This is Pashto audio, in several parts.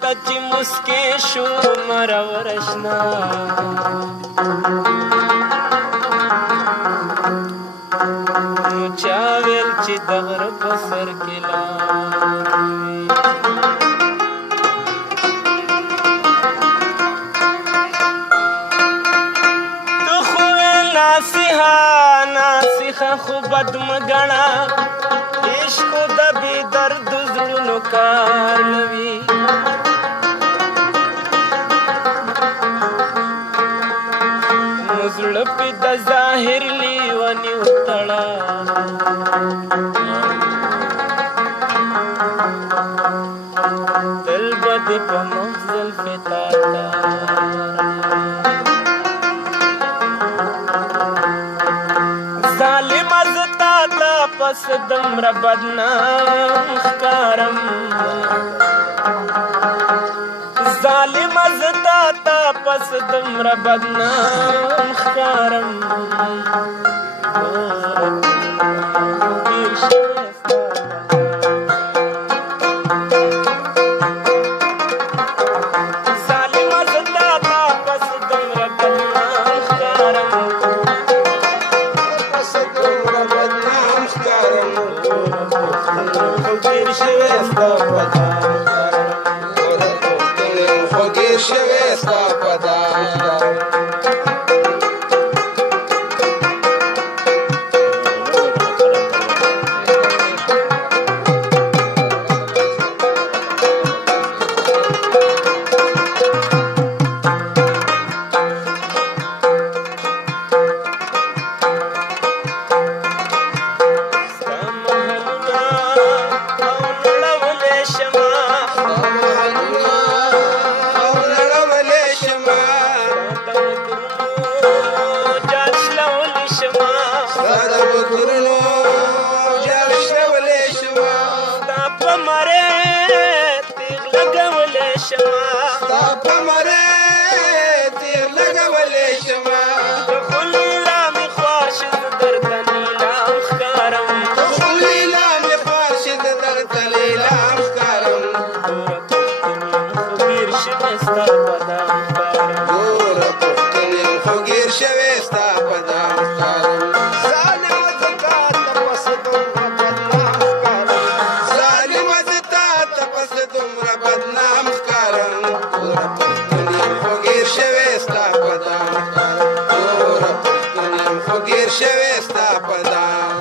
ته چې مسکې شو مرور اشنا نو چا ویل چې د غره په سر کې لار وي ته خو ناصحه خو بد مه ګڼه عشق د بې دردو زړونو کار نه وي زړه پې د ظاهر لیوني وتړه تل به دې په مخ زلفې تا ظالمه زه تا ته پس دومره بدنام ښکارم ظالمه زه تا ته پس دومره بدنام ښکارم ظالمه زه تا ته پس دومره بدنام ښکارم خو ډېر شوی ستا په شوی ستا په دام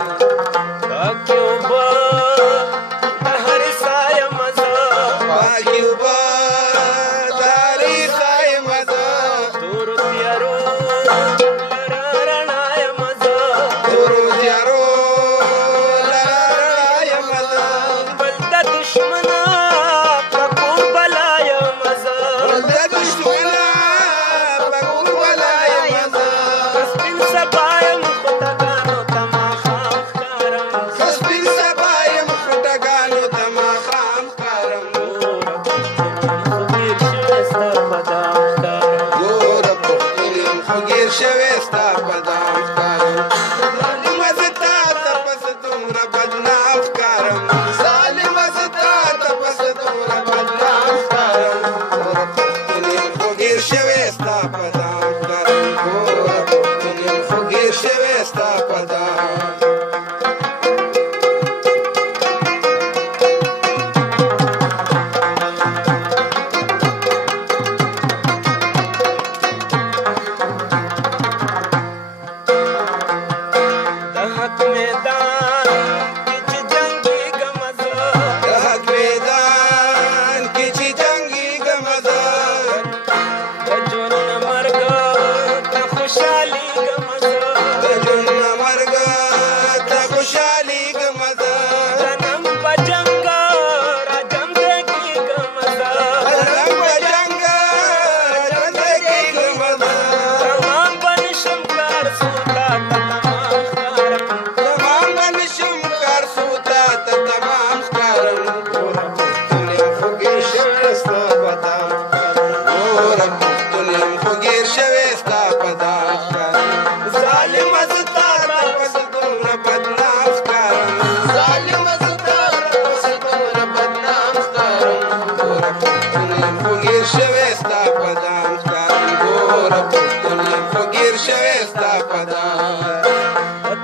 پښتون یم خو ګیر شوی ستا په دام ښکارم ګوره پښتون یم خو ګیر شوی ستا په دام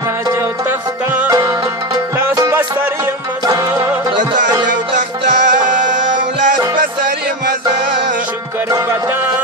تاج او تخته لاس په سر یم زه د تاج او تخته لاس په سر یم زه شکر په دام